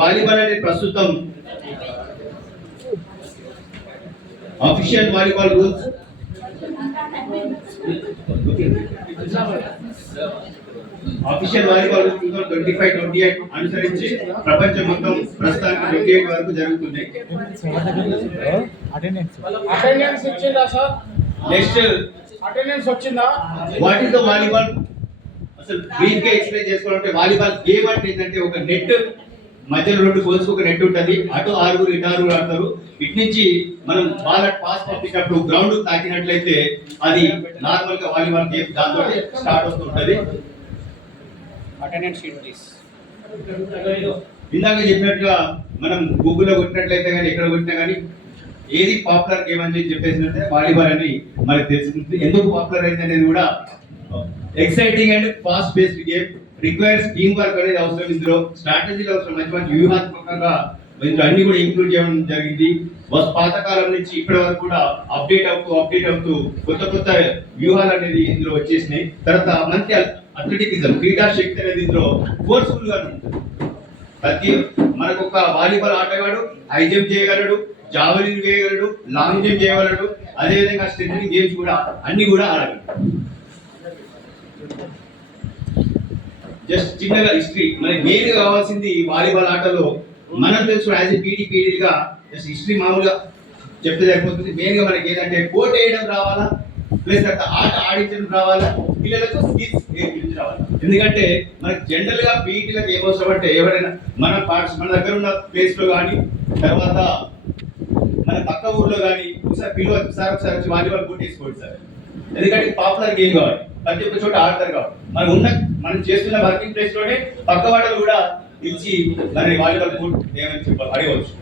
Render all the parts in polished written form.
Volleyball అనేది ప్రస్తుతం official volleyball rules official volleyball 2025-28 అనుసరించి ప్రపంచం మొత్తం ప్రస్తుతానికి 28 వరకు జరుగుతుంది. అటెండెన్స్ ఇచ్చిందా సార్? నెక్స్ట్ అటెండెన్స్ వచ్చిందా? What is the volleyball? అసలు బ్రీఫ్ గా ఎక్స్ప్లెయిన్ చేసుకోవాలంటే వాలీబాల్ గేమ్ అంటే ఏంటంటే ఒక నెట్ మధ్యలో రెండు గోల్స్ ఒక నెట్ ఉంటుంది. అటు ఆరుగురు ఇటు ఆరుగురు ఆడతారు. ఇటు నుంచి మనం బాల్ పాస్ పంపించినప్పుడు గ్రౌండ్ తాకినట్లయితే అది నార్మల్ గా వాలీబాల్ గేమ్ దాంతో స్టార్ట్ అవుతుంటది. Attendance sheet please. ఇందాక చెప్పినట్టుగా మనం గూగుల్లో కొట్టినట్లయితే కానీ ఎక్కడ కొట్టినా కానీ ఏది పాపులర్ గేమ్ అని చెప్పేసినట్టే వాలీబాల్ అని మనకు తెలుస్తుంది. ఎందుకు పాపులర్ అయింది అనేది కూడా exciting and fast based game, requires team work అనేది అవసరం. ఇందులో స్ట్రాటజీలు అవసరం, మంచి మంచి వ్యూహాత్మకంగా ఇందులో అన్ని కూడా ఇంక్లూడ్ చేయడం జరిగింది. పాతకాలం నుంచి ఇప్పటి వరకు కూడా అప్డేట్ అవుతూ కొత్త కొత్త వ్యూహాలు అనేది ఇందులో వచ్చేసినాయి. తర్వాత మంచి అథ్లెటికిజం, క్రీడా శక్తి అనేది ఇందులో ఫోర్స్ఫుల్ గా ఉంటుంది. ప్రతి మనకు ఒక వాలీబాల్ ఆటగాడు హై జంప్ చేయగలడు, జావలిన్ వేయగలడు, లాంగ్ జంప్ చేయగలడు, అదేవిధంగా స్ట్రెంథనింగ్ గేమ్స్ కూడా అన్ని కూడా ఆడగలడు. జస్ట్ చిన్నగా హిస్టరీ మనకి మెయిన్ కావాల్సింది ఈ వాలీబాల్ ఆటలో మనం తెలుసు యాజ్ ఏ పీడీగా జస్ట్ హిస్టరీ మామూలుగా చెప్తే సరిపోతుంది. మెయిన్ గా మనకి ఏంటంటే కోట్ వేయడం రావాలా, ప్లస్ తర్వాత ఆట ఆడించడం రావాలా, పిల్లలకు స్కిల్స్ నేర్పించడం రావాలి. ఎందుకంటే మనకి జనరల్ గా పీఈటీలకు ఏమవసరం అంటే ఎవరైనా మన దగ్గర ఉన్న ప్లేస్ లో కానీ తర్వాత మన పక్క ఊర్లో కానీ ఒకసారి పిల్లలు సార్ ఒకసారి వచ్చి వాలీబాల్ కోర్ట్ వేసుకోండి సార్. ఎందుకంటే పాపులర్ గేమ్ కావాలి, ప్రతి ఒక్క చోట ఆడతారు కాబట్టి మనం చేస్తున్న వర్కింగ్ ప్లేస్ లోనే పక్క వాడలు కూడా ఇచ్చి మరి వాలీబాల్ కోర్ట్ ఏమని చెప్పాలి అడగవచ్చు.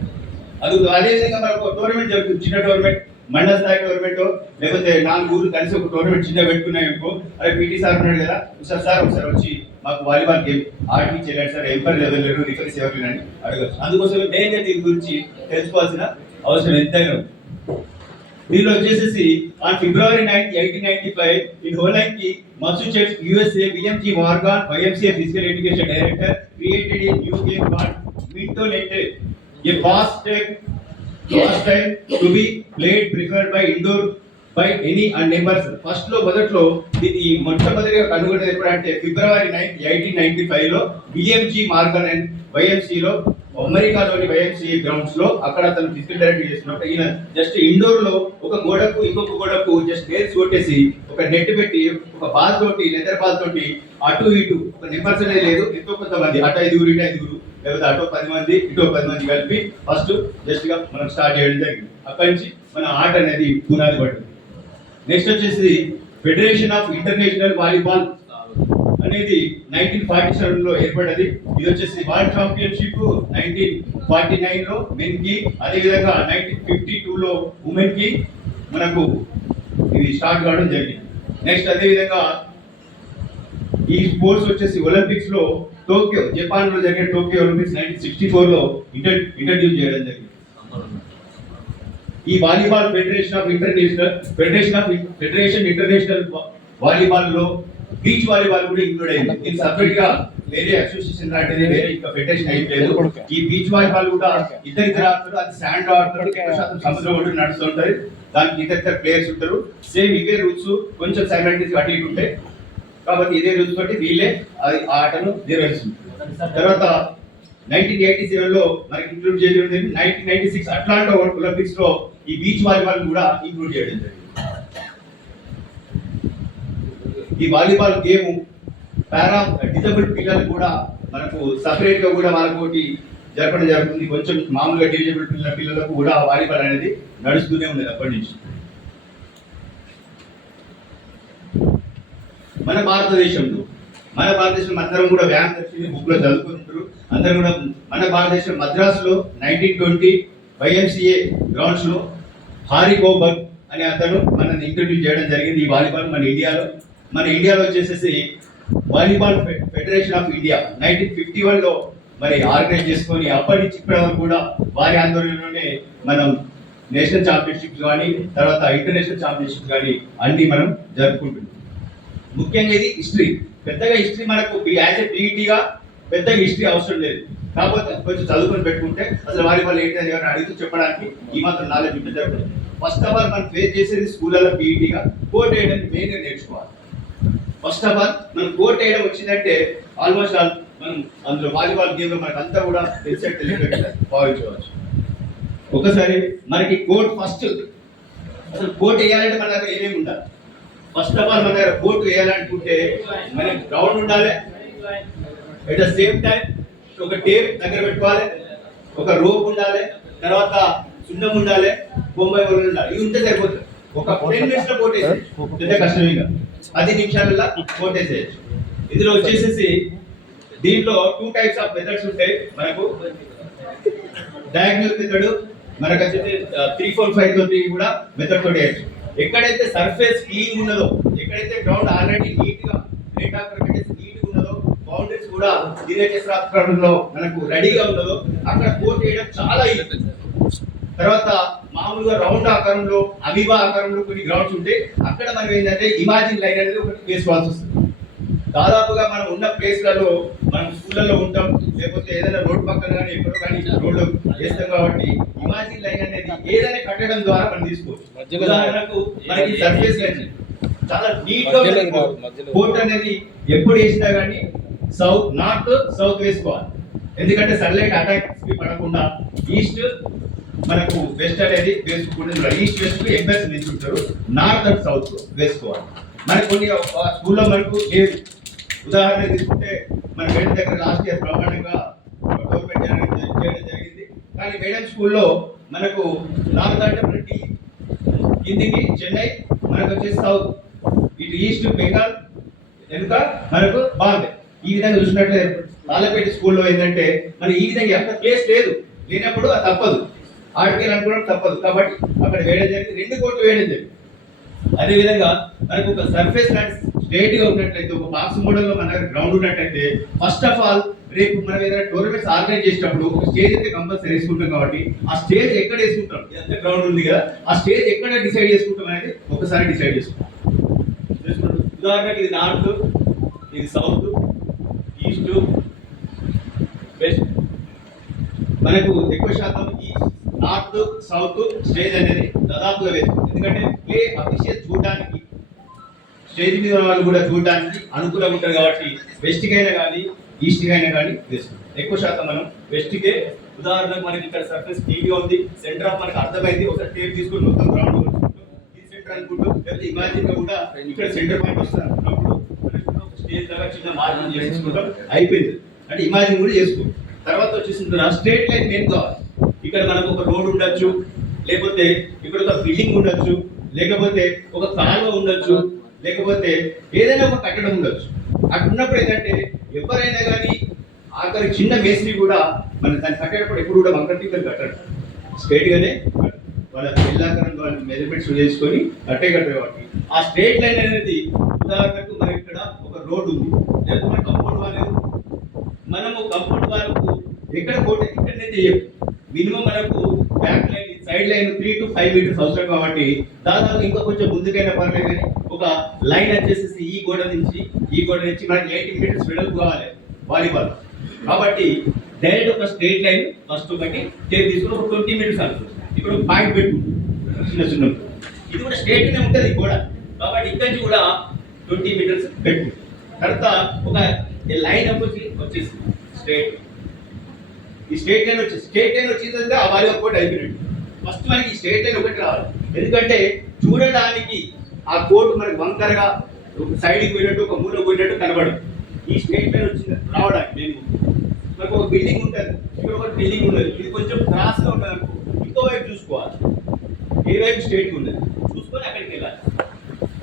అదేవిధంగా మనకు టోర్నమెంట్ జరుగుతుంది, చిన్న టోర్నమెంట్, మండల స్థాయి టోర్నమెంట్, లేకపోతే 4 ఊర్లు కలిసి ఒక టోర్నమెంట్ చిన్న పెట్టుకున్నాయనుకో, అదే పీటీ సార్ ఉన్నాడు కదా ఒకసారి వచ్చి మాకు వాలీబాల్ గేమ్ ఆడికి చేయలేదు సార్, ఎంపైర్ లెవెల్ లేరు, రిఫరీస్ ఎవరు అని అడగచ్చు. అందుకోసం మెయిన్గా దీని గురించి తెలుసుకోవాల్సిన అవసరం ఎంతైనా. దీనిలో వచ్చేసి on February 9, 1895 in Holland, Massachusetts, USA, BMG Morgan, YMCA Physical Education Director created a new game called Minto Lente, a fast time to be played preferred by indoor by any and members. First లో మొదట్లో దీన్ని మొట్టమొదటిగా కనుగొన్నది ఎప్పుడంటే February 9, 1895 లో BMG Morgan and YMCA లో అమెరికాలోని YMCA grounds లో అక్కడ అతను ఫిజికల్ డైరెక్టర్ చేస్తున్నప్పుడు ఈయన జస్ట్ ఇండోర్ లో ఒక గోడకు ఇంకొక గోడకు జస్ట్ నేల్స్ కొట్టేసి ఒక నెట్ పెట్టి ఒక బాల్ తోటి లెదర్ బాల్ తోటి అటు ఇటు ఒక నెంబర్స్ అనేది లేదు, ఎంతో కొంతమంది అటు 5 ఇటు 5 లేకపోతే అటో 10 మంది ఇటో 10 మంది కలిపి ఫస్ట్ జస్ట్ గా మనం స్టార్ట్ చేయడం జరిగింది. అక్కడి నుంచి మన ఆట అనేది పునాది పడుతుంది. నెక్స్ట్ వచ్చేసి ఫెడరేషన్ ఆఫ్ ఇంటర్నేషనల్ వాలీబాల్ అనేది 1947 లో ఏర్పడ్డది. ఇది వచ్చేసి వరల్డ్ ఛాంపియన్షిప్ 1949 లో మెన్ కి, అదేవిధంగా 1952 లో ఉమెన్ కి మనకు ఇది స్టార్ట్ కావడం జరిగింది. నెక్స్ట్ అదేవిధంగా ఈ స్పోర్ట్స్ వచ్చేసి ఒలింపిక్స్ లో టోక్యో, జపాన్ లో జరిగే టోక్యో ఒలింపిక్స్ 1964 లో ఇంట్రడ్యూస్ చేయడం జరిగింది. ఈ వాలీబాల్ ఫెడరేషన్ ఇంటర్నేషనల్ వాలీబాల్ లో బీచ్ వాలీబాల్ కూడా ఇంక్లూడ్ అయింది. ఇది సపరేట్ గా వేరే అసోసియేషన్ లాంటిది వేరే ఇంకా ఫెడరేషన్ ఏం లేదు. ఈ బీచ్ వాలీబాల్ కూడా ఇద్దరు ఆడతారు, అది శాండ్ ఆడతారు, సముద్రం ఒడ్డు నడుస్తుంటారు, దానికి ఇద్దరు ప్లేయర్స్ ఉంటారు. సేమ్ ఇవే రూల్స్, కొంచెం సైమల్టేనియస్ అటు ఇటు ఉంటాయి కాబట్టి ఇదే రూల్స్ తోటి వీళ్ళే అది ఆటను నిర్వహిస్తుంది. తర్వాత 1987 లో మనకి ఇంక్లూడ్ చేయడం జరిగింది. 1996 అట్లాంటా ఒలింపిక్స్ లో ఈ బీచ్ వాలీబాల్ కూడా ఇంక్లూడ్ చేయడం జరిగింది. ఈ వాలీబాల్ గేమ్ పారా డిజబుల్ పిల్లలు కూడా మనకు సపరేట్ గా కూడా వాళ్ళకి జరపడం జరుగుతుంది. కొంచెం మామూలుగా డిజబుల్ పిల్లలకు కూడా వాలీబాల్ అనేది నడుస్తూనే ఉంది అప్పటి నుంచి. మన భారతదేశంలో అందరం కూడా వ్యాన్ దర్శిని బుక్ లో చదువుకుంటారు. అందరం కూడా మన భారతదేశం మద్రాసులో 1920 YMCA గ్రౌండ్స్ లో హారీ కోబర్గ్ అనే అతను మనల్ని ఇంట్రడ్యూస్ చేయడం జరిగింది. ఈ వాలీబాల్ మన ఇండియాలో వచ్చేసేసి వాలీబాల్ ఫెడరేషన్ ఆఫ్ ఇండియా 1951 లో మరి ఆర్గనైజ్ చేసుకొని అప్పటి నుంచి ఇప్పటి వరకు కూడా వారి ఆందోళనలోనే మనం నేషనల్ ఛాంపియన్షిప్స్ కానీ తర్వాత ఇంటర్నేషనల్ ఛాంపియన్షిప్స్ కానీ అన్ని మనం జరుపుకుంటున్నాం. ముఖ్యంగా ఇది హిస్టరీ. పెద్దగా హిస్టరీ మనకు యాజ్ ఏ పీఈటీగా పెద్దగా హిస్టరీ అవసరం లేదు. కాకపోతే కొంచెం చదువుకొని పెట్టుకుంటే అసలు వాలీబాల్ ఏంటి అని ఎవరైనా అడిగితే చెప్పడానికి ఈ మాత్రం నాలెడ్జ్ ఉంటే జరుగుతుంది. ఫస్ట్ ఆఫ్ ఆల్ మనం ఫేస్ చేసేది స్కూళ్ళలో పీఈటీగా కోట్ వేయడం మెయిన్గా నేర్చుకోవాలి. ఫస్ట్ ఆఫ్ ఆల్ మనం కోట్ వేయడం వచ్చిందంటే ఆల్మోస్ట్ ఆల్ మనం అందులో వాలీబాల్ గేమ్ లో మనకు అంతా కూడా తెలిసేట్టు తెలియకుండా భావించవచ్చు. ఒకసారి మనకి కోట్ ఫస్ట్ అసలు కోట్ వేయాలంటే మన దగ్గర ఏమేమి ఉండాలి? ఫస్ట్ ఆఫ్ ఆల్ మన దగ్గర కోట్ వేయాలనుకుంటే మనకి గ్రౌండ్ ఉండాలి. అట్ ద సేమ్ టైం ఒక టేప్ దగ్గర పెట్టుకోవాలి, ఒక రోప్ ఉండాలి, తర్వాత సున్నం ఉండాలి, బొంబాయి బొమ్మలు ఉండాలి. ఇవి ఉంటే సరిపోతుంది. ఒక 10 minutes లో కోట్ వేసేయచ్చు, పెద్ద కష్టమేగా 10 నిమిషాలలో కోట్ వేసేయచ్చు. ఇందులో వచ్చేసేసి దీంట్లో 2 types ఆఫ్ మెథడ్స్ ఉంటాయి. మనకు డయాగ్నల్ మెథడ్, మనకు వచ్చేసి 3, 4, 5 తోటి కూడా మెథడ్ తోటి వేయచ్చు. ఎక్కడైతే సర్ఫేస్ క్లీన్ ఉన్నదో, ఎక్కడైతే గ్రౌండ్ ఆల్రెడీ నీట్ గా నీట్ ఉన్నదో, బౌండరీస్ కూడా దీర్ఘచతురాస్రంలో మనకు రెడీగా ఉన్నదో అక్కడ కోట్ వేయడం చాలా ఈజీ. తర్వాత మామూలుగా రౌండ్ ఆకారంలో అమీబా ఆకారంలో కొన్ని గ్రౌండ్స్ ఉంటే అక్కడ మనం ఏంటంటే ఇమాజిన్ లైన్ అనేది ఒకటి వేసుకోవాల్సి వస్తుంది. దాదాపుగా మనం ఉన్న ప్లేస్లలో మనం స్కూళ్ళలో ఉంటాం, లేకపోతే ఏదైనా రోడ్ పక్కన కానీ ఎక్కడో కానీ రోడ్లో వేస్తాం కాబట్టి ఇమాజిన్ లైన్ అనేది ఏదైనా కట్టడం ద్వారా మనం తీసుకోవచ్చు. ఉదాహరణకు మనకి సర్ఫేస్ లైన్ చాలా నీట్ గా కోట్ అనేది ఎప్పుడు వేసినా కానీ నార్త్ సౌత్ వేసుకోవాలి. ఎందుకంటే సన్లైట్ అటాక్ పడకుండా ఈస్ట్ మనకు వెస్ట్ అనేది వేసుకోకుండా ఈస్ట్ వెస్ట్ ఎంబెస్ నిల్చుంటారు, నార్త్ అండ్ సౌత్ వేసుకోవాలి. మనకు కొన్ని స్కూల్లో మనకు లేదు. ఉదాహరణ తీసుకుంటే మన మేడం దగ్గర లాస్ట్ ఇయర్ బ్రహ్మాండంగా గవర్నమెంట్ చేయడం జరిగింది. కానీ మేడం స్కూల్లో మనకు నార్త్ అంటే మనకి కిందికి చెన్నై, మనకు వచ్చేసి సౌత్, ఇటు ఈస్ట్ బెంగాల్, వెనుక మనకు బాంబే. ఈ విధంగా చూసినట్లే బాలపేట స్కూల్లో ఏంటంటే మరి ఈ విధంగా ఎక్కడ ప్లేస్ లేదు, లేనప్పుడు అది తప్పదు, ఆడికి అనుకోవడం తప్పదు. కాబట్టి అక్కడ వేయడం జరిగింది, 2 కోట్లు వేయడం జరిగింది. అదేవిధంగా మనకు ఒక సర్ఫేస్ స్ట్రేట్ గా ఉన్నట్లయితే, ఒక బాక్స్ మోడల్ లో మన గ్రౌండ్ ఉన్నట్లయితే ఫస్ట్ ఆఫ్ ఆల్ రేపు మనం ఏదైనా టోర్నమెంట్స్ ఆర్గనైజ్ చేసేటప్పుడు ఒక స్టేజ్ అయితే కంపల్సరీ వేసుకుంటాం. కాబట్టి ఆ స్టేజ్ ఎక్కడ వేసుకుంటాం, ఎంత గ్రౌండ్ ఉంది కదా, ఆ స్టేజ్ ఎక్కడ డిసైడ్ చేసుకుంటాం అనేది ఒకసారి డిసైడ్ చేసుకుంటాం. ఉదాహరణకి ఇది నార్త్, ఇది సౌత్, ఈస్ట్, వెస్ట్. మనకు ఎక్కువ శాతం ఈ నార్త్ సౌత్ స్టేజ్ అనేది దాదాపుగా వేస్తుంది. ఎందుకంటే ప్లే అఫీషియల్ చూడడానికి, స్టేజ్ మీద వాళ్ళు కూడా చూడడానికి అనుకూలంగా ఉంటుంది. కాబట్టి వెస్ట్కి అయినా కానీ ఈస్ట్కి అయినా కానీ వేస్తుంది. ఎక్కువ శాతం మనం వెస్ట్కే. ఉదాహరణకు మనకి ఇక్కడ సర్ఫేస్ టీవీగా ఉంది, సెంటర్ ఆఫ్ మనకు అర్థమైంది. ఒకసారి టేప్ తీసుకుని మొత్తం గ్రౌండ్ ఇది సెంటర్ అనుకుంటూ, లేకపోతే ఇమాజిన్ గా కూడా ఇక్కడ సెంటర్ పాయింట్ వస్తుంది అనుకున్నప్పుడు స్టేజ్ దగ్గర చిన్న మార్కింగ్ చేసుకుంటాం, అయిపోయింది అంటే ఇమాజిన్ కూడా చేసుకోండి. తర్వాత వచ్చేసి స్ట్రేట్ లైన్ మెయిన్ కావాలి. ఇక్కడ మనకు ఒక రోడ్ ఉండొచ్చు, లేకపోతే ఇక్కడ ఒక బిల్డింగ్ ఉండొచ్చు, లేకపోతే ఒక కాలువ ఉండొచ్చు, లేకపోతే ఏదైనా ఒక కట్టడం ఉండొచ్చు. అక్కడ ఉన్నప్పుడు ఏంటంటే ఎవరైనా కానీ ఆఖరి చిన్న మేస్త్రి కూడా మన దాన్ని కట్టేటప్పుడు ఎప్పుడు కూడా వంకర టిక్కలు కట్టడు, స్ట్రేట్ గానే వాళ్ళ ఎల్లాకరం వాళ్ళ మెజర్మెంట్స్ చేసుకొని కట్టేవాటి. ఆ స్ట్రేట్ లైన్ అనేది ఉదాహరణకు మనకి ఇక్కడ ఒక రోడ్ ఉంది, లేకపోతే మన కంపౌండ్ వాల్, మనము కంపౌండ్ వాళ్ళకు ఎక్కడ కోట ఇక్కడనే చేయము. మినిమం మనకు back line, side line 3 to 5 metres అవసరం. కాబట్టి దాదాపు ఇంకా కొంచెం ముందుకైనా పర్లేదు కానీ ఒక లైన్ వచ్చేసి ఈ గోడ నుంచి మనకి 80 మీటర్స్ వెడల్పు కావాలి వాలీబాల్. కాబట్టి డైరెక్ట్ ఒక స్ట్రేట్ లైన్ ఫస్ట్ ఒకటి టేప్ తీసుకుని ఒక 20 మీటర్స్ అనుకుంటుంది. ఇక్కడ ఒక పాయింట్ పెట్టు చిన్న ఇది కూడా స్ట్రేట్ గానే ఉంటుంది గోడ. కాబట్టి ఇక్కడి నుంచి కూడా 20 మీటర్స్ పెట్టు. తర్వాత ఒక లైన్ వచ్చేసి స్ట్రేట్, ఈ స్ట్రేట్ లైన్ వచ్చిందంటే ఆ వాలీబాల్ కోర్ట్ అయిపోయినట్టు. ఫస్ట్ మనకి ఈ స్ట్రేట్ లైన్ ఒకటి రావాలి. ఎందుకంటే చూడడానికి ఆ కోర్టు మనకి వంకరగా ఒక సైడ్కి పోయినట్టు, ఒక మూల పోయినట్టు కనబడదు. ఈ స్ట్రేట్ లైన్ వచ్చింది రావడానికి నేను మనకు ఒక బిల్డింగ్ ఉంటుంది, ఇక్కడ ఒక బిల్డింగ్ ఉన్నది, ఇది కొంచెం క్రాస్ గా ఉన్నది అనుకో, ఇంకో వైపు చూసుకోవాలి, ఏ వైపు స్ట్రేట్ ఉన్నది చూసుకొని అక్కడికి వెళ్ళాలి.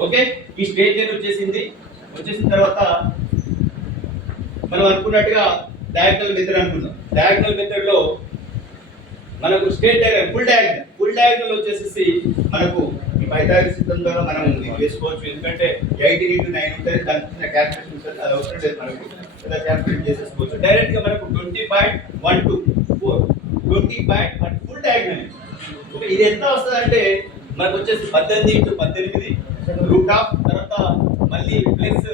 ఓకే, ఈ స్ట్రేట్ లైన్ వచ్చేసిన తర్వాత మనం అనుకున్నట్టుగా డయాగ్నల్ మెథడ్ అనుకున్నాం. డయాగ్నల్ మెథడ్ లో మనకు స్ట్రేట్ డయాగ్నల్, ఫుల్ డయాగ్నల్ వచ్చేసి మనకు ఈ పైథాగరస్ సిద్ధాంతం ద్వారా మనం వేసుకోవచ్చు. ఎందుకంటే 18 into 9 ఉంటుంది, దానికి చిన్న క్యాల్కులేషన్ ఉంటుంది, అది అవసరం లేదు మనకు, ఇలా క్యాల్కులేట్ చేసేసుకోవచ్చు. డైరెక్ట్ గా మనకు 20.124 20. ఫుల్ డయాగ్నల్ ఇది ఎంత వస్తుంది అంటే మనకు వచ్చేసి 18 into 18 రూట్ ఆఫ్, తర్వాత మళ్ళీ ప్లస్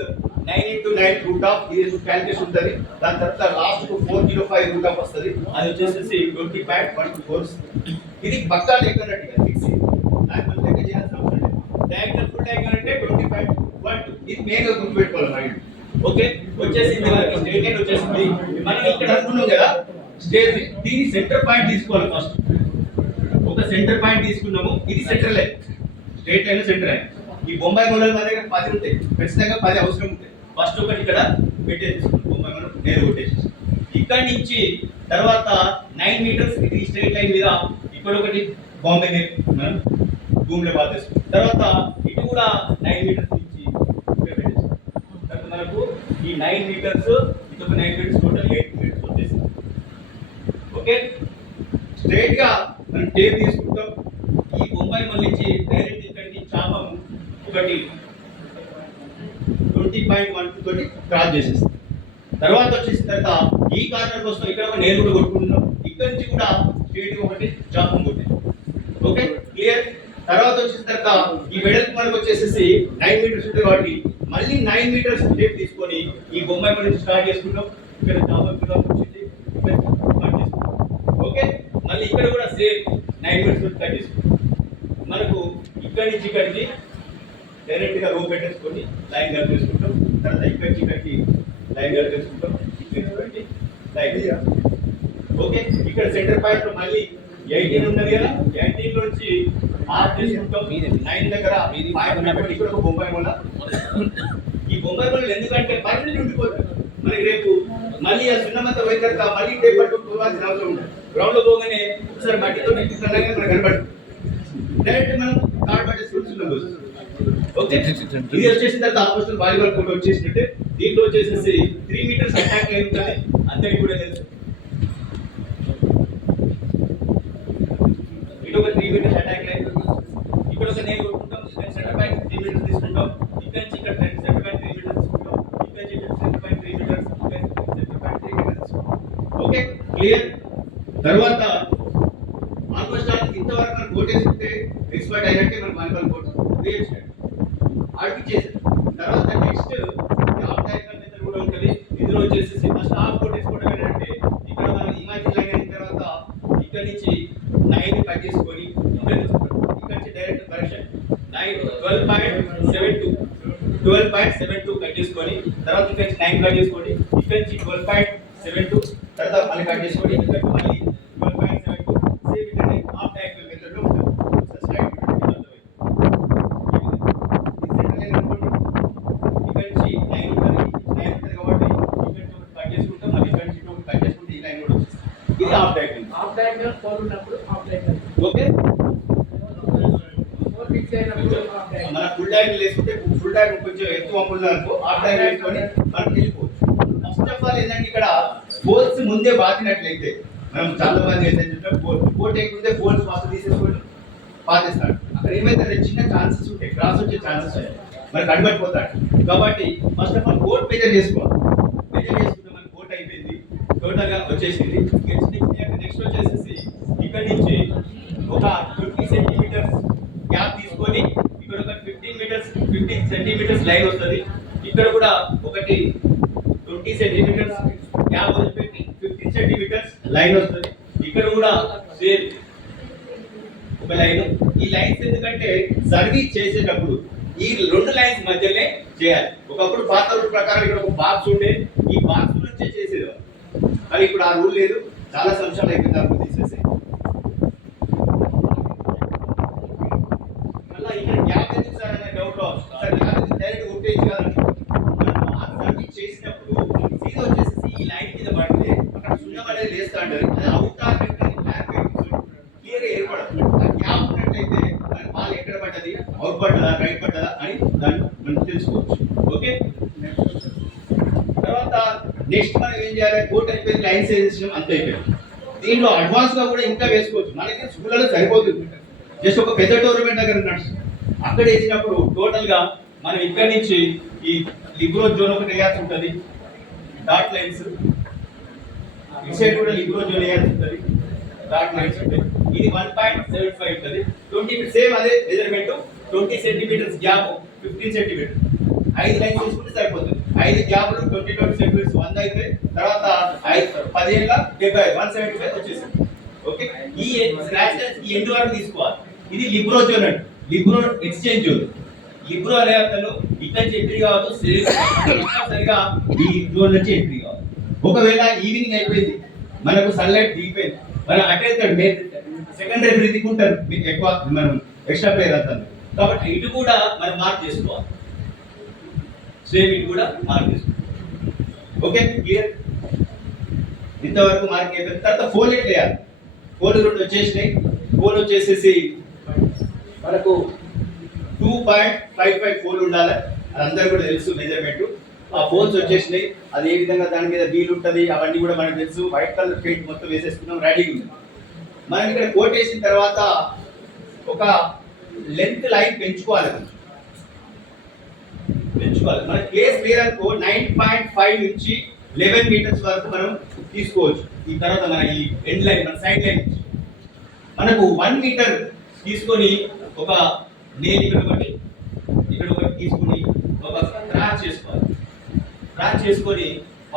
9 into 9 రూట్ ఆఫ్ ఇది క్యాలిక్యులేషన్ ఉంటుంది. దాని తర్వాత లాస్ట్ 405 రూట్ ఆఫ్ వస్తుంది. అది వచ్చేసి 20.14. ఇది పక్కా లెక్క అన్నట్టుగా ఫిక్స్. నాకు మనం లెక్క చేయాల్సిన అవసరం లేదు. డయాగ్నల్ ఫుల్ డయాగ్నల్ అంటే 25.12. ఇది మెయిన్గా గుర్తుపెట్టుకోవాలి మైండ్. ఓకే, వచ్చేసింది మనకి స్ట్రేట్ లైన్ వచ్చేసింది. మనం ఇక్కడ అనుకున్నాం కదా స్టేజ్, దీని సెంటర్ పాయింట్ తీసుకోవాలి. ఫస్ట్ ఒక సెంటర్ పాయింట్ తీసుకున్నాము. ఇది centre line, straight line centre line. ఈ బొంబాయి మొదలు మన దగ్గర 10 ఉంటాయి, ఖచ్చితంగా 10 అవసరం ఉంటాయి. ఫస్ట్ ఒకటి ఇక్కడ పెట్టేసి బొంబాయి మొదలు నేరు కొట్టేసి ఇక్కడ నుంచి తర్వాత 9 మీటర్స్ ఇది స్ట్రేట్ లైన్ మీద ఇక్కడ ఒకటి బాంబే మనం భూమిలో బాధేస్తాం. తర్వాత ఇటు కూడా 9 మీటర్స్ నుంచి ఇక్కడ పెట్టేస్తాం. తర్వాత మనకు ఈ 9 మీటర్స్ ఇది ఒక 9 మీటర్స్ టోటల్ 8 మీటర్స్ వచ్చేసింది. ఓకే, స్ట్రైట్ గా మనం టేప్ తీసుకుంటాం. ఈ బొంబాయి మొదలు నుంచి డైరెక్ట్ ఇక్కడికి చాపం ఒకటి 20.12 తోటి క్రాస్ చేసేస్తాం. తర్వాత వచ్చేసిన తర్వాత ఈ కార్నర్ కోసం ఇక్కడ ఒక నేరు కూడా కొట్టుకుంటున్నాం. ఇక్కడ నుంచి కూడా స్ట్రైట్ ఒకటి చాపం కొట్టింది. Okay, clear. తర్వాత వచ్చిన తర్వాత ఈ వెడల్పు మనకు వచ్చేసి 9 మీటర్స్ ఉంటుంది కాబట్టి మళ్ళీ 9 మీటర్స్ టేప్ తీసుకొని ఈ బొంబాయి మొదలు నుంచి స్టార్ట్ చేసుకుంటాం. ఇక్కడ చాపం కూడా వచ్చింది, ఇక్కడ కట్ చేసుకుంటాం. ఓకే, మళ్ళీ ఇక్కడ కూడా సేమ్ 9 మీటర్స్ కట్ చేసుకుంటాం. మనకు ఇక్కడి నుంచి ఇక్కడికి డైరెక్ట్ గా రో పెట్టేసుకొని లైన్ కలిపేసుకుంటాం. తర్వాత ఇక్కడి నుంచి ఇక్కడికి లైన్ కలిపేసుకుంటాం. ఇక్కడికి లైన్. ఓకే, ఇక్కడ సెంటర్ పాయింట్ లో మళ్ళీ 18 ఉన్నది కదా, 18 నుంచి మార్క్ చేసుకుంటాం. 9 దగ్గర ఇక్కడ ఒక బొంబాయి మొల. ఈ బొంబాయి మొలలు ఎందుకంటే పర్మనెంట్ ఉండిపోతుంది. మనకి రేపు మళ్ళీ ఆ సున్నమంతా పోయిన తర్వాత మళ్ళీ టేప్ పట్టుకు పోవాల్సిన అవసరం ఉంటుంది. గ్రౌండ్ లో పోగానే ఒకసారి మట్టితో మనకు కనబడుతుంది. డైరెక్ట్ మనం కార్డ్ పట్టేసుకుంటున్నాం. ఓకే, ఇది వచ్చేసిన తర్వాత ఆల్మోస్ట్ వాలీబాల్ కోర్ట్ వచ్చేసినట్టే. దీంట్లో వచ్చేసి 3 మీటర్స్ అటాక్ లైన్ ఉంటుంది, అందరికి కూడా తెలుసు. ఇటు ఒక 3 మీటర్స్ అటాక్ లైన్, ఇక్కడ ఒక నేమ్ కొట్టుకుంటాం. సెంటర్ పాయింట్ 3 మీటర్స్ తీసుకుంటాం. ఇక్కడ నుంచి ఇక్కడ సెంటర్ పాయింట్ 3 మీటర్స్ తీసుకుంటాం. ఇక్కడ నుంచి ఇక్కడ సెంటర్ పాయింట్ 3 మీటర్స్, ఇక్కడ సెంటర్ పాయింట్ 3 మీటర్స్ తీసుకుంటాం. Okay, clear. తర్వాత ఆల్మోస్ట్ ఇంతవరకు మనం కోటేసుకుంటే ఎక్స్పర్ట్ అయినట్టే మనం వాలీబాల్ కోర్ట్ క్రియేట్ చేయాలి, ఆడిపించేసారు. తర్వాత నెక్స్ట్ హాఫ్ డయాగ్నల్ మెథడ్ కూడా ఉంటుంది. ఇందులో వచ్చేసి ఫస్ట్ హాఫ్ కోట్ వేసుకోవడం ఏంటంటే ఇక్కడ మనం ఇమాజిన్ లైన్ అయిన తర్వాత ఇక్కడ నుంచి 9 కట్ చేసుకొని ఇక్కడ నుంచి డైరెక్ట్ కరెక్షన్ 12.72 కట్ చేసుకొని తర్వాత ఇక్కడ నుంచి 9 కట్ చేసుకొని ఇక్కడ నుంచి 12.72 తర్వాత మళ్ళీ కట్ చేసుకొని ఇక్కడ మళ్ళీ 12.72 సేమ్ ఇక్కడ హాఫ్ డయాగ్నల్ మెథడ్ లో ఉంటుంది. స్లైడ్ హాఫ్ డయాగ్నల్ 4 ఉన్నప్పుడు హాఫ్ డయాగ్నల్. ఓకే, 4 ఫిక్స్ అయినప్పుడు హాఫ్ డయాగ్నల్. మన ఫుల్ డయాగ్నల్ వేసుకుంటే ఫుల్ డయాగ్నల్ కొంచెం ఎక్కువ అమ్ములు అనుకో హాఫ్ డయాగ్నల్ వేసుకొని మనం వెళ్ళిపోవచ్చు. ఫస్ట్ ఆఫ్ ఆల్ ఏంటంటే ఇక్కడ ఫోర్స్ ముందే బాతినట్లయితే మనం చాలా మంది ఏంటంటే ఫోర్ టేకుంటే ఫోర్స్ ఫాస్ట్ తీసేసుకొని పాతిస్తాడు. అక్కడ ఏమైతే చిన్న ఛాన్సెస్ ఉంటాయి, క్రాస్ వచ్చే ఛాన్సెస్ ఉంటాయి, మరి కనబడిపోతాడు. కాబట్టి first of all court measure చేసుకోవాలి. మెజర్ చేసుకుంటే మన కోట్ అయిపోయింది, టోటల్ గా వచ్చేసింది. నెక్స్ట్ వచ్చేసి ఇక్కడ నుంచి ఒక 50 సెంటీమీటర్స్ గ్యాప్ తీసుకొని ఇక్కడ ఒక 15 సెంటీమీటర్స్ లైన్ వస్తుంది. ఇక్కడ కూడా ఒకటి 20 సెంటీమీటర్స్ గ్యాప్ వదిలిపెట్టి 15 సెంటీమీటర్స్ లైన్ వస్తుంది. ఇక్కడ కూడా సేమ్ ఒక లైన్. ఈ లైన్స్ ఎందుకంటే సర్వీస్ చేసేటప్పుడు ఈ 2 లైన్స్ మధ్యనే చేయాలి. ఒకప్పుడు పాత రూల్ ప్రకారం ఇక్కడ ఒక బాక్స్ ఉండే, ఈ బాక్స్ నుంచే చేసేది. కానీ ఇప్పుడు ఆ రూల్ లేదు, చాలా సంవత్సరాలు అయిపోయింది దాన్ని తీసేసి. మళ్ళీ ఇక్కడ గ్యాప్ ఎందుకు సార్ అనే డౌట్ సార్, గ్యాప్ డైరెక్ట్ కొట్టేసి కాదండి. మనం సర్వీస్ చేసినప్పుడు సీదా వచ్చేసి ఈ లైన్ మీద పడితే అక్కడ సున్నా పడేది వేస్తా అంటారు. అది అవుట్ ఆర్ క్లియర్ ఏర్పడదు. ఆ గ్యాప్ ఉన్నట్లయితే మన బాల్ ఎక్కడ పడ్డది, అవుట్ పడ్డదా, రైట్ పడ్డదా అని దాన్ని మనం తెలుసుకోవచ్చు. ఓకే, తర్వాత నెక్స్ట్ మనం ఏం చేయాలి, కోట్ అయిపోయింది, లైన్స్ వేసేసాం, అంత అయిపోయింది. దీంట్లో అడ్వాన్స్ గా కూడా ఇంకా వేసుకోవచ్చు. మనకి స్కూళ్ళలో సరిపోతుంది. జస్ట్ ఒక పెద్ద టోర్నమెంట్ దగ్గర నడుస్తుంది, అక్కడ వేసినప్పుడు టోటల్ గా మనం ఇక్కడ నుంచి ఈ లిబ్రో జోన్ ఒకటి వేయాల్సి ఉంటుంది. డాట్ లైన్స్ ఈ సైడ్ కూడా లిబ్రో జోన్ వేయాల్సి ఉంటుంది. డాట్ లైన్స్ ఉంటాయి. ఇది 1.75 ఉంటుంది. 20 సేమ్ అదే measurement, 20 centimetres gap, 15 centimetre. 5 lines వేసుకుంటే సరిపోతుంది. 5 గ్యాప్లు 20 సెంటీమీటర్స్ 100 అయితే తర్వాత 10 ఏళ్ళ 75 175 వచ్చేసింది. ఓకే, ఈ స్క్రాచ్ ఈ ఎండ్ వరకు తీసుకోవాలి. ఇది లిబ్రో జోన్ అండి, లిబ్రో ఎక్స్చేంజ్ జోన్. లిబ్రో అనే అతను ఇక్కడ నుంచి ఎంట్రీ కావద్దు, సరిగా ఈ జోన్ నుంచి ఎంట్రీ కావాలి. ఒకవేళ ఈవినింగ్ అయిపోయింది, మనకు సన్లైట్ దిగిపోయింది, మనం అటెండ్ సెకండ్ రెఫరీ దిగుంటారు, మీకు ఎక్కువ మనం ఎక్స్ట్రా ప్లేయర్ అవుతారు కాబట్టి ఇటు కూడా మనం మార్క్ చేసుకోవాలి. సేమ్ ఇటు కూడా మార్క్ చేసుకోవాలి. Okay, clear? ఇంతవరకు మార్క్ అయిపోయిన తర్వాత ఫోన్ ఎట్ వేయాలి. ఫోన్ రెండు వచ్చేసినాయి. ఫోన్ వచ్చేసేసి మనకు 2.55 ఫోన్ ఉండాలి, అది అందరూ కూడా తెలుసు మెజర్మెంట్. ఆ ఫోన్స్ వచ్చేసినాయి, అది ఏ విధంగా దాని మీద వీల్ ఉంటుంది అవన్నీ కూడా మనకు తెలుసు. వైట్ కలర్ పెయింట్ మొత్తం వేసేసుకున్నాం, రెడీగా ఉంది. మనం ఇక్కడ కోట్ వేసిన తర్వాత ఒక లెంత్ లైన్ పెంచుకోవాలి. మన కేస్ క్లియర్ అనుకో 9.5 నుంచి 11 మీటర్స్ వరకు మనం తీసుకోవచ్చు. ఈ తర్వాత మన ఈ ఎండ్ లైన్, మన సైడ్ లైన్ మనకు 1 మీటర్ తీసుకొని ఒక నేల్ ఇక్కడ ఒకటి తీసుకొని ఒక క్రాచ్ చేసుకోవాలి. క్రాచ్ చేసుకొని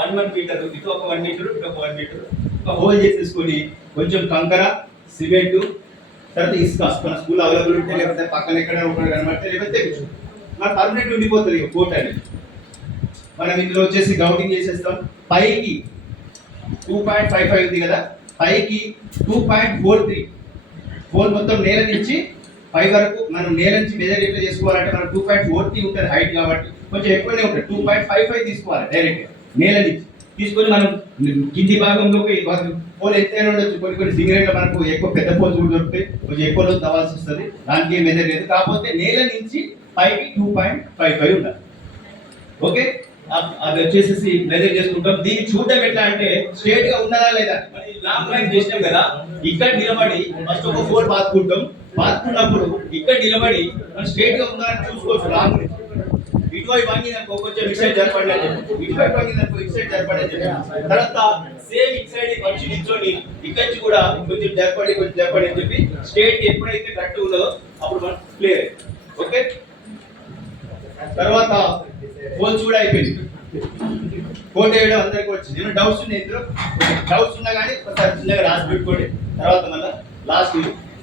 1 మీటర్, ఇటు ఒక 1 మీటర్, ఇటు ఒక 1 మీటర్ ఒక హోల్ చేసేసుకొని కొంచెం కంకర, సిమెంట్, తర్వాత ఇసుక మన స్కూల్ అవైలబుల్ ఉంటే, లేకపోతే పక్కన ఎక్కడ ఒకటి కనబడితే, లేకపోతే మన పర్మనెంట్ ఉండిపోతుంది ఇక కోట్ అనేది. మనం ఇందులో వచ్చేసి గ్రౌండింగ్ చేసేస్తాం. పైకి 2.55 ఉంది కదా, పైకి 2.43. ఫోన్ మొత్తం నేల నుంచి పై వరకు మనం నేల నుంచి మెజర్ ఎట్లా చేసుకోవాలంటే మనం 2.43 ఉంటుంది హైట్ కాబట్టి కొంచెం ఎక్కువనే ఉంటుంది. 2.55 తీసుకోవాలి డైరెక్ట్ నేల నుంచి తీసుకొని మనం కింది భాగంలోకి ఫోన్ ఎంతైనా ఉండొచ్చు. కొన్ని సింగరేట్లో మనకు ఎక్కువ పెద్ద ఫోన్స్ కూడా దొరుకుతాయి, కొంచెం ఎక్కువ రోజు తవ్వాల్సి వస్తుంది, దానికి మెజర్ లేదు. కాకపోతే నేల నుంచి పైకి 2.55 ఉండాలి. ఓకే, అది వచ్చేసి మెజర్ చేసుకుంటాం. దీన్ని చూడటం ఎట్లా అంటే స్ట్రేట్ గా ఉన్నదా లేదా. మరి లాంగ్ లైన్ చేసినాం కదా, ఇక్కడ నిలబడి ఫస్ట్ ఒక ఫోర్ పాతుకున్నప్పుడు ఇక్కడ నిలబడి మనం స్ట్రేట్ గా ఉందా అని చూసుకోవచ్చు. లాంగ్ నుంచి ఇటువైపు వంగిందనుకో కొంచెం ఇటు సైడ్ జరపండి అని చెప్పి, ఇటువైపు వంగిందనుకో ఇటు సైడ్ జరపండి అని చెప్పి, తర్వాత సేమ్ ఇటు సైడ్ వచ్చి నిల్చొని ఇక్కడి నుంచి కూడా కొంచెం జరపండి అని చెప్పి స్ట్రేట్ ఎప్పుడైతే కరెక్ట్ ఉన్నదో అప్పుడు మనం క్లియర్. ఓకే, తర్వాత ఫోన్స్ కూడా అయిపోయింది. కోట్ వేయడం అందరికి వచ్చింది. ఏమైనా డౌట్స్ ఉన్నాయి ఇందులో? డౌట్స్ ఉన్నా కానీ ఒకసారి చిన్నగా రాసి పెట్టుకోండి, తర్వాత మళ్ళీ లాస్ట్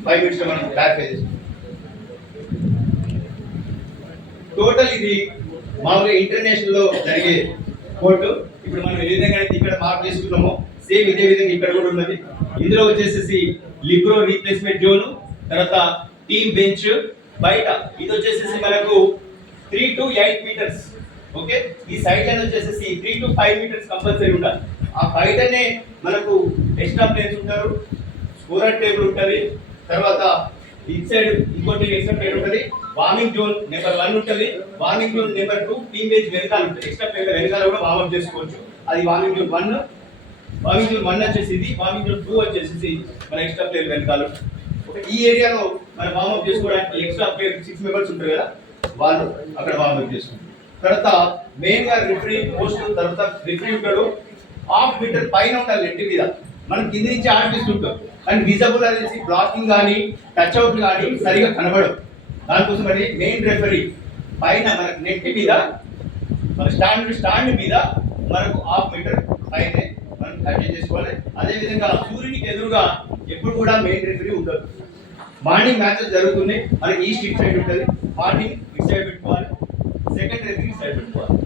5 మినిట్స్ మనం క్లారిఫై చేసుకుంటాం. టోటల్ ఇది మామూలుగా ఇంటర్నేషనల్ లో జరిగే కోర్టు. ఇప్పుడు మనం ఏ విధంగా అయితే ఇక్కడ మార్క్ చేసుకున్నామో సేమ్ ఇదే విధంగా ఇక్కడ కూడా ఉన్నది. ఇందులో వచ్చేసి లిబ్రో రీప్లేస్మెంట్ జోన్, తర్వాత టీమ్ బెంచ్, బయట ఇది వచ్చేసి మనకు 3 to 8 మీటర్స్. ఓకే, ఈ సైడ్ లైన్ వచ్చేసి 3 to 5 మీటర్స్ కంపల్సరీ ఉండాలి. ఆ బయటనే మనకు ఎక్స్ట్రా ప్లేయర్స్ ఉంటారు, స్కోరర్ టేబుల్ ఉంటుంది, తర్వాత ఇట్ సైడ్ ఇంకోటి ఎక్స్ట్రా ప్లేయర్ ఉంటుంది, వార్మింగ్ జోన్ నెంబర్ 1 ఉంటుంది, warming zone number 2 team base వెనకాల ఉంటుంది. ఎక్స్ట్రా ప్లేయర్ వెనకాల కూడా వార్మప్ చేసుకోవచ్చు. అది వార్మింగ్ జోన్ 1. వార్మింగ్ జోన్ 1 వచ్చేసి ఇది, వార్మింగ్ జోన్ 2 వచ్చేసి మన ఎక్స్ట్రా ప్లేయర్ వెనకాల. ఈ ఏరియాలో మనం వార్మప్ చేసుకోవడానికి ఎక్స్ట్రా ప్లేయర్ 6 మెంబర్స్ ఉంటారు కదా, వాళ్ళు అక్కడ వార్మప్ చేసుకుంటారు. తర్వాత మెయిన్ గా రిఫరీ పోస్ట్, తర్వాత రిఫరీ ఉంటాడు 1/2 మీటర్ పైన ఉండాలి నెట్ మీద. మనం కింద నుంచి ఆడిపిస్తుంటాం కానీ విజబుల్ అనేసి బ్లాకింగ్ కానీ టచ్ అవుట్ కానీ సరిగా కనబడవు. దానికోసం అని మెయిన్ రెఫరీ పైన మనకు నెట్ మీద మన స్టాండ్ మీద మనకు 1/2 మీటర్ పైన మనం అడ్జస్ట్ చేసుకోవాలి. అదే విధంగా సూర్యునికి ఎదురుగా ఎప్పుడు కూడా మెయిన్ రెఫరీ ఉండదు. మార్నింగ్ మ్యాచెస్ జరుగుతున్నాయి, మనకి ఈస్ట్ ఇట్ సైడ్ ఉంటుంది, మార్నింగ్ ఇట్ సైడ్ పెట్టుకోవాలి, సెకండ్ రెఫరీ ఇట్ సైడ్ పెట్టుకోవాలి.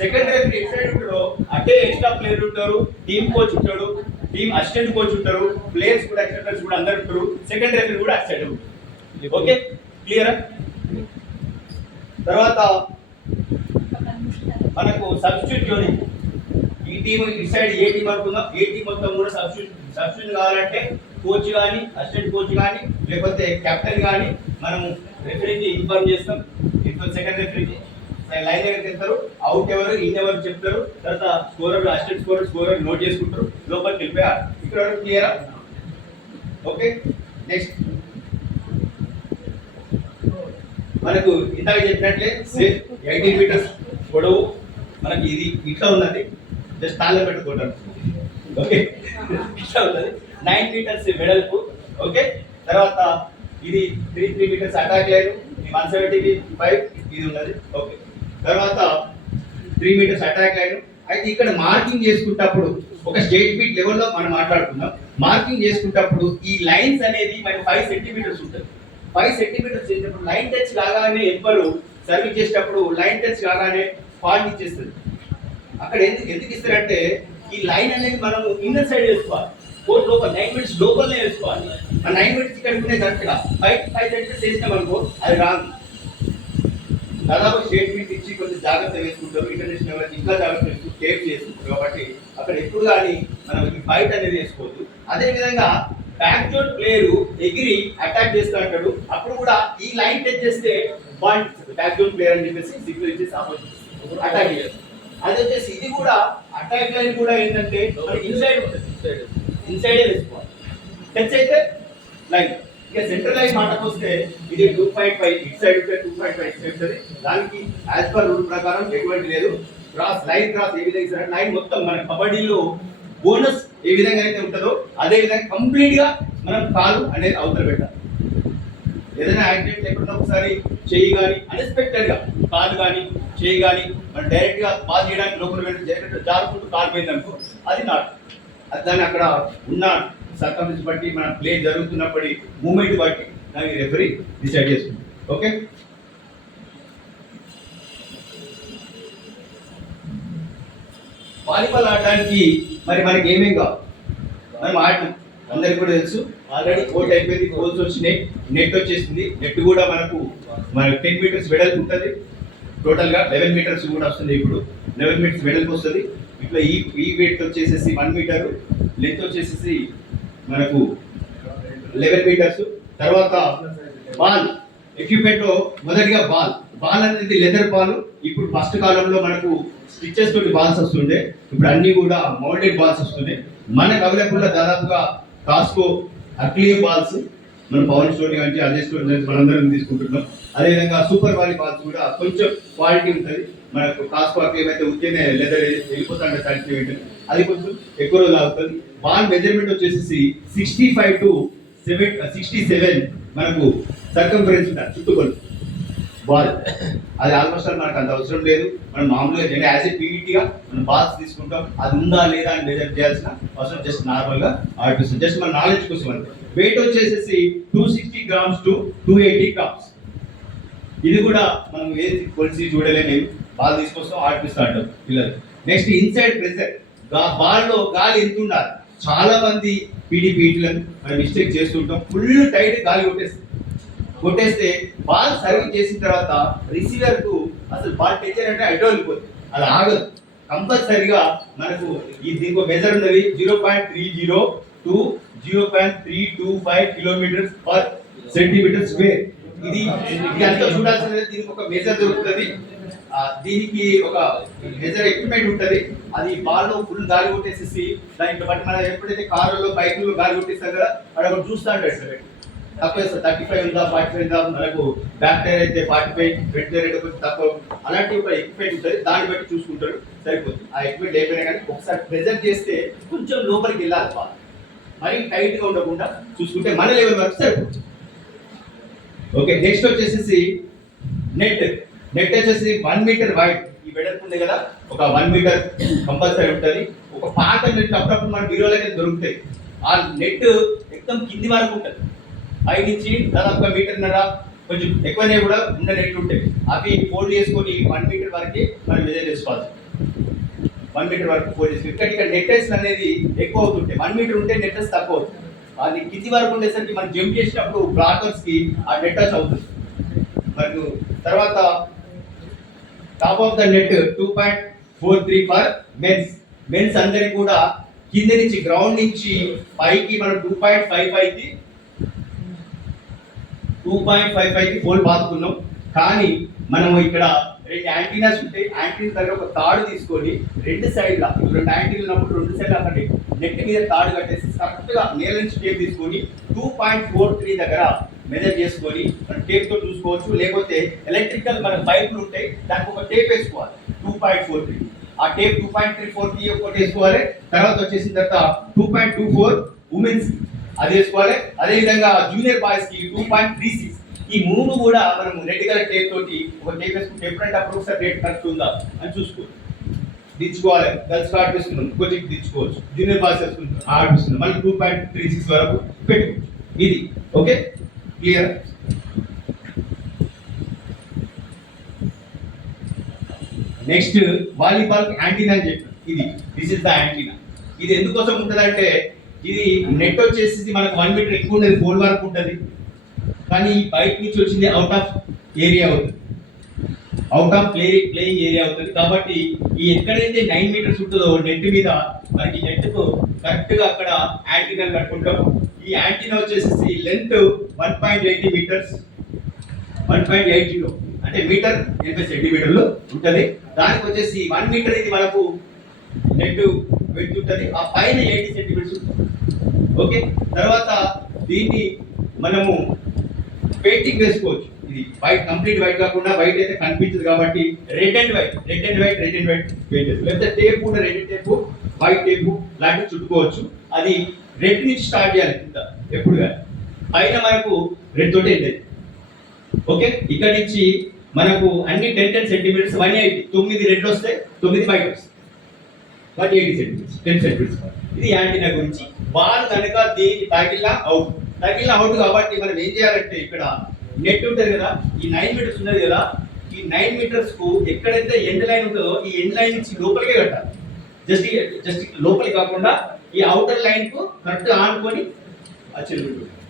సెకండ్ రెఫరీ ఇట్ సైడ్ ఉంటాడు, అంటే ఎక్స్ట్రా ప్లేయర్ ఉంటారు, టీమ్ కోచ్ ఉంటాడు, టీమ్ అసిస్టెంట్ కోచ్ ఉంటారు, ప్లేయర్స్ కూడా ఎక్స్ట్రా కూడా అందరు ఉంటారు, సెకండ్ రెఫరీ కూడా అటు సైడ్ ఉంటారు. ఓకే, క్లియరా? తర్వాత మనకు సబ్స్టిట్యూట్ జోనింగ్. ఈ టీమ్ ఇటు సైడ్ ఏ టీం అనుకుందాం, ఏ టీం మొత్తం కూడా సబ్స్టిట్యూట్ కావాలంటే కోచ్ కానీ అసిస్టెంట్ కోచ్ కానీ లేకపోతే కెప్టెన్ కానీ మనము రెఫరీకి ఇన్ఫార్మ్ చేస్తాం. ఇప్పుడు సెకండ్ రెఫరీకి లైన్ దగ్గరికి వెళ్తారు, అవుట్ ఎవరు ఇన్ ఎవరు చెప్తారు, తర్వాత స్కోరర్ అసిస్టెంట్ స్కోరర్ నోట్ చేసుకుంటారు, లోపలికి వెళ్ళిపోయారు. ఇక్కడ వరకు క్లియరా? ఓకే, నెక్స్ట్ మనకు ఇందాక చెప్పినట్లే 18 మీటర్స్ పొడవు మనకి ఇది ఇట్లా ఉన్నది, జస్ట్ తాళ్ళ పెట్టుకుంటారు. ఓకే, ఇట్లా ఉన్నది 9 మీటర్స్ వెడల్పు. ఓకే, తర్వాత ఇది 3 మీటర్స్ అటాక్ లైన్, 175 ఇది ఉన్నది. ఓకే, తర్వాత 3 మీటర్స్ అటాక్ లైన్. అయితే ఇక్కడ మార్కింగ్ చేసుకుంటప్పుడు ఒక స్టేట్ బీట్ లెవెల్లో మనం మాట్లాడుకుందాం. మార్కింగ్ చేసుకుంటప్పుడు ఈ లైన్స్ అనేది మనకి 5 సెంటీమీటర్స్ ఉంటుంది. 5 సెంటీమీటర్స్ చేసినప్పుడు లైన్ టచ్ కాగానే ఎవ్వరు సర్వీస్ చేసేటప్పుడు లైన్ టచ్ కాగానే ఫాల్ట్ ఇచ్చేస్తుంది. అక్కడ ఎందుకు ఇస్తారంటే ఈ లైన్ అనేది మనం ఇన్నర్ సైడ్ వేసుకోవాలి, కోర్ట్ లోపల 9 మీటర్స్ లోపలనే వేసుకోవాలి. ఆ 9 మీటర్స్ ఇక్కడ ఉన్నాయి కరెక్ట్గా 5 సెంటీమీటర్స్ వేసినాం అనుకో అది రాంగ్. దాదాపు స్టేట్మెంట్ ఇచ్చి కొంచెం జాగ్రత్త వేసుకుంటారు, ఇంటర్నేషనల్ లెవెల్ ఇంకా జాగ్రత్త వేసుకుంటారు, టేప్ చేసుకుంటారు. కాబట్టి అక్కడ ఎప్పుడు కానీ మనం ఈ ఫైట్ అనేది వేసుకోవద్దు. అదే విధంగా బ్యాక్ జోన్ ప్లేయర్ ఎగిరి అటాక్ చేస్తూ అంటాడు, అప్పుడు కూడా ఈ లైన్ టచ్ చేస్తే పాయింట్ బ్యాక్ జోన్ ప్లేయర్ అని చెప్పేసి సిగ్నల్ ఇచ్చేసి ఆపోజిట్ అటాక్ చేస్తారు. అది వచ్చేసి ఇది కూడా అటాక్ లైన్ కూడా ఏంటంటే మనకి ఇన్సైడ్ ఉంటుంది, ఇన్సైడే వేసుకోవాలి. టచ్ అయితే లైన్. ఇక సెంట్రల్ లైన్ మాటకు వస్తే ఇది 2.5 ఇటు సైడ్ ఉంటే 2.5 ఇటు సైడ్ ఉంటుంది. దానికి యాజ్ పర్ రూల్ ప్రకారం ఎటువంటి లేదు. క్రాస్ లైన్ క్రాస్ ఏ విధంగా ఇస్తారు, లైన్ మొత్తం మన కబడ్డీలో బోనస్ ఏ విధంగా అయితే ఉంటుందో అదే విధంగా కంప్లీట్ గా మనం కాలు అనేది అవతల పెట్టాలి. ఏదైనా యాక్సిడెంట్ లేకుండా ఒకసారి చెయ్యి కానీ అన్ఎక్స్పెక్టెడ్ గా కాలు కానీ చెయ్యి కానీ మనం డైరెక్ట్ గా బాల్ చేయడానికి లోపల వెళ్ళి డైరెక్ట్ జారుకుంటూ కాలు పోయింది అనుకో అది నాట్. దాన్ని అక్కడ ఉన్న సర్కమ్స్టెన్స్ బట్టి మన ప్లే జరుగుతున్నప్పటి మూమెంట్ బట్టి దాన్ని రెఫరీ డిసైడ్ చేస్తుంది. ఓకే, వాలీబాల్ ఆడడానికి మరి మనకి ఏమేం కావాలి మనం ఆడినాం అందరికి కూడా తెలుసు. ఆల్రెడీ కోర్ట్ అయిపోయింది, గోల్స్ వచ్చినాయి, నెట్ వచ్చేసింది. నెట్ కూడా మనకు 10 మీటర్స్ వెడల్పు ఉంటుంది, టోటల్ గా 11 మీటర్స్ కూడా వస్తుంది. ఇప్పుడు 11 మీటర్స్ వెడల్పు వస్తుంది. ఇట్లా ఈ వెయిట్ వచ్చేసేసి 1 మీటర్, లెంత్ వచ్చేసేసి మనకు 11 మీటర్స్. తర్వాత బాల్ ఎక్విప్మెంట్ లో మొదటిగా బాల్ అనేది లెదర్ బాల్. ఇప్పుడు ఫస్ట్ కాలంలో మనకు స్టిచెస్ తోటి బాల్స్ వస్తుండే, ఇప్పుడు అన్ని కూడా మౌల్డెడ్ బాల్స్ వస్తున్నాయి. మనకు అవైలబుల్ దాదాపుగా కాస్కో అక్లియో బాల్స్ మన పవన్ స్టోర్ కానీ అదే స్టోర్ మనందరం తీసుకుంటున్నాం. అదేవిధంగా సూపర్ వాలీ బాల్స్ కూడా కొంచెం క్వాలిటీ ఉంటుంది. మనకు కాస్కో అక్లియో అయితే ఉత్తేనే లెదర్ వెళ్ళిపోతుంటే సాటిస్ఫై అది కొంచెం ఎక్కువ రోజులు అవుతుంది. బాల్ మెజర్మెంట్ వచ్చేసి 65 to 67 మనకు సర్కంఫరెన్స్ ఉంటుంది చుట్టుకొలు బాల్. అది ఆల్మోస్ట్ మనకు అంత అవసరం లేదు. మనం మామూలుగా యాజ్ ఏ పీవీటీగా మనం బాల్స్ తీసుకుంటాం, అది ఉందా లేదా అని మెజర్ చేయాల్సిన అవసరం జస్ట్ నార్మల్ గా ఆడిపిస్తుంది. జస్ట్ మన నాలెడ్జ్ కోసం అంతే. వెయిట్ వచ్చేసి 260 grams to 280 grams. ఇది కూడా మనం ఏది కొలిసి చూడలేము, బాల్ తీసుకొస్తాం ఆడిపిస్తూ అంటాం పిల్లలు. నెక్స్ట్ ఇన్సైడ్ ప్రెషర్, బాల్ లో గాలి ఎంత ఉండాలి. చాలా మంది పీటీలను మనం మిస్టేక్ చేస్తుంటాం, ఫుల్ టైట్ గాలి కొట్టేస్తే బాల్ సర్వ్ చేసిన తర్వాత రిసీవర్ కు అసలు బాల్ టచ్ అంటే అడ్డు వెళ్ళిపోతుంది, అది ఆగదు. కంపల్సరిగా మనకు దీనికి మెజర్ ఉన్నది 0.30 to 0.325 kilometres per centimetre square. ఇది అంతా చూడాల్సినది. దీనికి ఒక మెజర్ దొరుకుతుంది, దీనికి ఒక మెజర్ ఎక్విప్మెంట్ ఉంటుంది. అది బాల్ లో ఫుల్ గాలి కొట్టేసేసి దానికి బట్టి మనం ఎప్పుడైతే కార్లలో బైకుల్లో గాలి కొట్టేస్తాం కదా అక్కడ ఒకటి చూస్తూ ఉంటాడు సార్ తక్కువ 35 ఉందా 45 ఉందా, మనకు బ్యాక్ టైర్ అయితే 45, ఫ్రంట్ టైర్ అయితే కొంచెం తక్కువ. అలాంటి ఒక ఎక్విప్మెంట్ ఉంటుంది, దాన్ని బట్టి చూసుకుంటారు సరిపోతుంది. ఆ ఎక్విప్మెంట్ అయిపోయినా కానీ ఒకసారి ప్రెజర్ చేస్తే కొంచెం లోపలికి వెళ్ళాలి బాల్, మరి టైట్ గా ఉండకుండా చూసుకుంటే మన లెవెల్ వరకు సరిపోతుంది. ఓకే, నెక్స్ట్ వచ్చేసి నెట్ వచ్చేసి 1 మీటర్ వైడ్. ఈ వెడల్పు ఉంది కదా, ఒక 1 మీటర్ కంపల్సరీ ఉంటుంది. ఒక పాత నెట్ అప్పుడప్పుడు మన బీరోలకి దొరుకుతాయి. ఆ నెట్ మొత్తం కింది వరకు ఉంటుంది, పై నుంచి దాదాపుగా 1.5 మీటర్ కొంచెం ఎక్కువనే కూడా ఉన్న నెట్ ఉంటాయి. అవి ఫోల్డ్ చేసుకొని 1 మీటర్ వరకు మనం మెజర్ చేసుకోవాలి. 1 మీటర్ వరకు ఫోల్డ్ చేసి ఇక్కడ నెట్టెస్ అనేది ఎక్కువ అవుతుంటాయి. 1 మీటర్ ఉంటే నెట్టెస్ తక్కువ అవుతుంది. అది కింది వరకు ఉండేసరికి మనం జంప్ చేసినప్పుడు బ్లాకర్స్ కి ఆ నెట్టెస్ అవుతుంది. మరియు తర్వాత top of the net 2.43 for men's అందరికి కూడా కింద నుంచి గ్రౌండ్ నుంచి పైకి మనం 2.55 కి ఫోల్డ్ బాదుకున్నాం. కానీ మనం ఇక్కడ 2 యాంటీనాస్ ఉంటాయి. యాంటీనా దగ్గర ఒక తాడు తీసుకొని 2 సైడ్ల 2 యాంటీనాలు ఉన్నప్పుడు 2 సైడ్ల అక్కడ నెట్ మీద తాడు కట్టేసి కరెక్ట్ గా నేల నుంచి టేప్ తీసుకొని 2.43 దగ్గర మెజర్ చేసుకొని మనం టేప్ తో చూసుకోవచ్చు. లేకపోతే ఎలక్ట్రికల్ మన పైపులు ఉంటాయి, దానికి ఒక టేప్ వేసుకోవాలి 2.43. ఆ టేప్ 2.34 కి ఒకటి వేసుకోవాలి. తర్వాత వచ్చేసిన తర్వాత 2.24 ఉమెన్స్ అది వేసుకోవాలి. అదే విధంగా జూనియర్ బాయ్స్ కి 2.36. ఈ మూడు కూడా మనం రెడ్ కలర్ టేప్ తోటి ఒక టేప్ వేసుకుంటే ఎప్పుడంటే అప్పుడు ఒకసారి రేట్ కరెక్ట్ ఉందా అని చూసుకోవాలి. దించుకోవాలి. గర్ల్స్ ఆడిపిస్తున్నాం, కోచింగ్ దించుకోవచ్చు. జూనియర్ బాయ్స్ ఆడిపిస్తున్నాం, మళ్ళీ 2.36 వరకు పెట్టుకోవచ్చు. ఇది okay, clear. Next volleyball antenna అని చెప్పి, దిస్ ఇస్ ద యాంటీనా. ఇది ఎందుకోసం ఉంటుందంటే, ఇది నెట్ వచ్చేసి మనకు 1 మీటర్ ఎక్కువ ఉండేది, 4 వరకు ఉంటుంది. కానీ బయట నుంచి వచ్చింది అవుట్ ఆఫ్ ఏరియా అవుతుంది, అవుట్ ఆఫ్ ప్లేయింగ్ ఏరియా అవుతుంది. కాబట్టి ఈ ఎక్కడైతే 9 మీటర్స్ ఉంటుందో నెట్ మీద, మనకి నెట్ కు కరెక్ట్ గా అక్కడ యాంటీనా కట్టుకుంటాం. ఈ యాంటీనా వచ్చేసి లెంత్ 1.80 మీటర్స్, 1.80 అంటే మీటర్ 80 సెంటీమీటర్లు ఉంటుంది. దానికి వచ్చేసి 1 మీటర్ ఇది మనకు నెట్ వెయిట్ ఉంటుంది, ఆ పైన 80 సెంటీమీటర్స్ ఉంటుంది. ఓకే, తర్వాత దీన్ని మనము పెయింటింగ్ వేసుకోవచ్చు. ఇది వైట్, కంప్లీట్ వైట్ కాకుండా, వైట్ అయితే కనిపించదు కాబట్టి రెడ్ అండ్ వైట్ పెయింట్, లేకపోతే టేప్ కూడా రెడ్ టేపు, వైట్ టేపు లాంటివి చుట్టుకోవచ్చు. అది రెడ్ నుంచి స్టార్ట్ చేయాలి కింద ఎప్పుడుగా, పైన మనకు రెడ్ తోటి ఎండ్. ఓకే, ఇక్కడ నుంచి మనకు అన్ని 10 సెంటీమీటర్స్, 180, 9 రెడ్ వస్తాయి, 9 వైట్ వస్తాయి, 180 సెంటీమీటర్స్, 10 సెంటీమీటర్స్. ఇది యాంటీనా గురించి. బాల్ కనుక దీనికి తగిలిన అవుట్ కాబట్టి మనం ఏం చేయాలంటే, ఇక్కడ నెట్ ఉంటుంది కదా, ఈ 9 మీటర్స్ ఉన్నది కదా, ఈ 9 మీటర్స్ కు ఎక్కడైతే ఎండ్ లైన్ ఉంటుందో ఈ ఎండ్ లైన్ నుంచి లోపలికే కట్టాలి. జస్ట్ లోపలికి కాకుండా ఈ అవుటర్ లైన్ కు కరెక్ట్ ఆనుకొని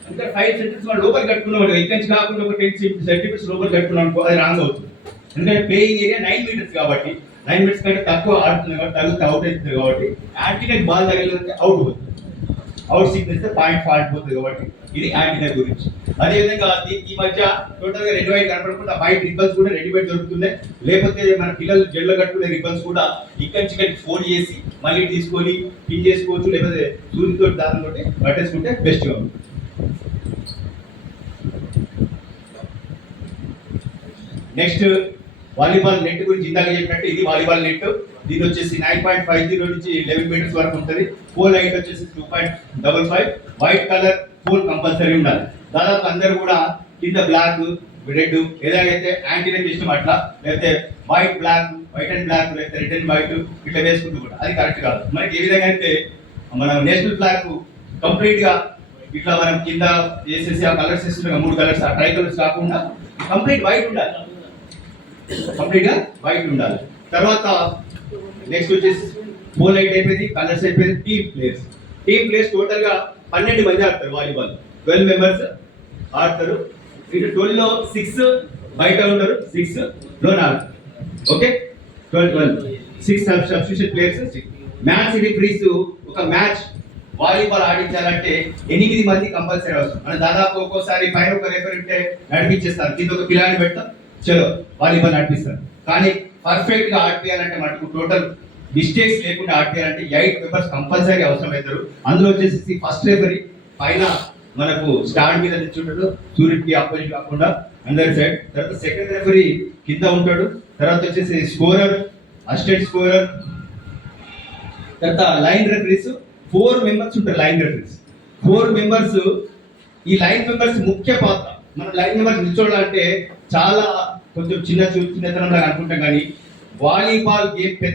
అంటే 5 సెంటీమీటర్స్ మనం లోపలికి కట్టుకున్నాం, ఇక్కడ నుంచి కాకుండా ఒక 10 సెంటీమీటర్స్ లోపలికి కట్టుకున్నాం అనుకో, అది రాంగ్ అవుతుంది. ఎందుకంటే ప్లేయింగ్ ఏరియా 9 మీటర్స్ కాబట్టి, 9 మీటర్స్ కంటే తక్కువ ఆడుతుంది కాబట్టి, తగిలితే అవుట్ అవుతుంది కాబట్టి, యాంటీనా బాల్ తగిలితే అవుట్ అవుతుంది, అవుట్ సిగ్నల్స్ పాయింట్ ఫాల్ట్ పోతుంది కాబట్టి. ఇది యాంటీనా గురించి. అదేవిధంగా ఈ మధ్య టోటల్ గా రెడ్ వైట్ కనపడకుండా వైట్ రిబ్బన్స్ కూడా రెడీమేడ్ దొరుకుతున్నాయి. లేకపోతే మన పిల్లలు జెల్లో కట్టుకునే రిబ్బన్స్ కూడా ఇక్కడి నుంచి ఫోల్డ్ చేసి మళ్ళీ తీసుకొని పిన్ చేసుకోవచ్చు, లేకపోతే సూర్యుతో దారంతో పట్టేసుకుంటే బెస్ట్ గా ఉంటుంది. నెక్స్ట్ వాలీబాల్ నెట్ గురించి ఇందాక చెప్పినట్టు, ఇది వాలీబాల్ నెట్. దీని వచ్చేసి 9.50 నుంచి 11 మీటర్స్ వరకు ఉంటుంది. పోల్ హైట్ వచ్చేసి 2.55. వైట్ కలర్ పోల్ కంపల్సరీ ఉండాలి. దాదాపు అందరూ కూడా కింద బ్లాక్, రెడ్ ఏదైతే యాంటీనా ఇష్టం అట్లా, లేకపోతే వైట్ అండ్ బ్లాక్, లేకపోతే రెడ్ అండ్ వైట్ ఇట్లా వేసుకుంటూ కూడా అది కరెక్ట్ కాదు. మనకి ఏ విధంగా అయితే మన నేషనల్ ఫ్లాగ్ కంప్లీట్ గా ఇట్లా మనం కింద వేసేసి ఆ కలర్స్ ఇస్తున్నాం, 3 కలర్స్, ఆ ట్రై కలర్స్ కాకుండా కంప్లీట్ వైట్ ఉండాలి, కంప్లీట్ గా వైట్ ఉండాలి. తర్వాత నెక్స్ట్ వచ్చేసి పోల్ హైట్ అయిపోయింది, కలర్స్ అయిపోయింది. టీమ్ ప్లేయర్స్ టోటల్ గా 12 మంది ఆడతారు వాలీబాల్. 12 మెంబర్స్ ఆడతారు. ఇటు 12 లో 6 బయట ఉంటారు, 6 లోన ఆడతారు. Okay, 6 substitution players. Match referees ఒక మ్యాచ్ వాలీబాల్ ఆడించాలంటే 8 మంది కంపల్సరీ అవసరం. మన దాదాపు ఒక్కోసారి పైన ఒక రెఫరీ ఉంటే నడిపించేస్తారు, కింద ఒక పిల్లాన్ని పెడతాం, చలో వాలీబాల్ నడిపిస్తారు. కానీ పర్ఫెక్ట్ గా ఆడిపియాలంటే మటుకు టోటల్ మిస్టేక్స్ లేకుండా ఆడిపియాలంటే 8 మెంబర్స్ కంపల్సరీ అవసరం అవుతారు. అందులో వచ్చేసి ఫస్ట్ రెఫరీ పైన మనకు స్టాండ్ మీద నిల్చుంటాడు, సూర్యుడికి ఆపోజిట్ కాకుండా అందరి సైడ్. తర్వాత సెకండ్ రెఫరీ కింద ఉంటాడు. తర్వాత వచ్చేసి స్కోరర్, అసిస్టెంట్ స్కోరర్, తర్వాత లైన్ రెఫరీస్. 4 మెంబర్స్ ఉంటారు లైన్ రెఫరీస్. 4 మెంబర్స్. ఈ లైన్ మెంబర్స్ ముఖ్య పాత్ర. మనం లైన్ మెంబర్స్ నిల్చోవాలంటే చాలా కొంచెం చిన్నతనంలాగా అనుకుంటాం, కానీ వాలీబాల్ గేమ్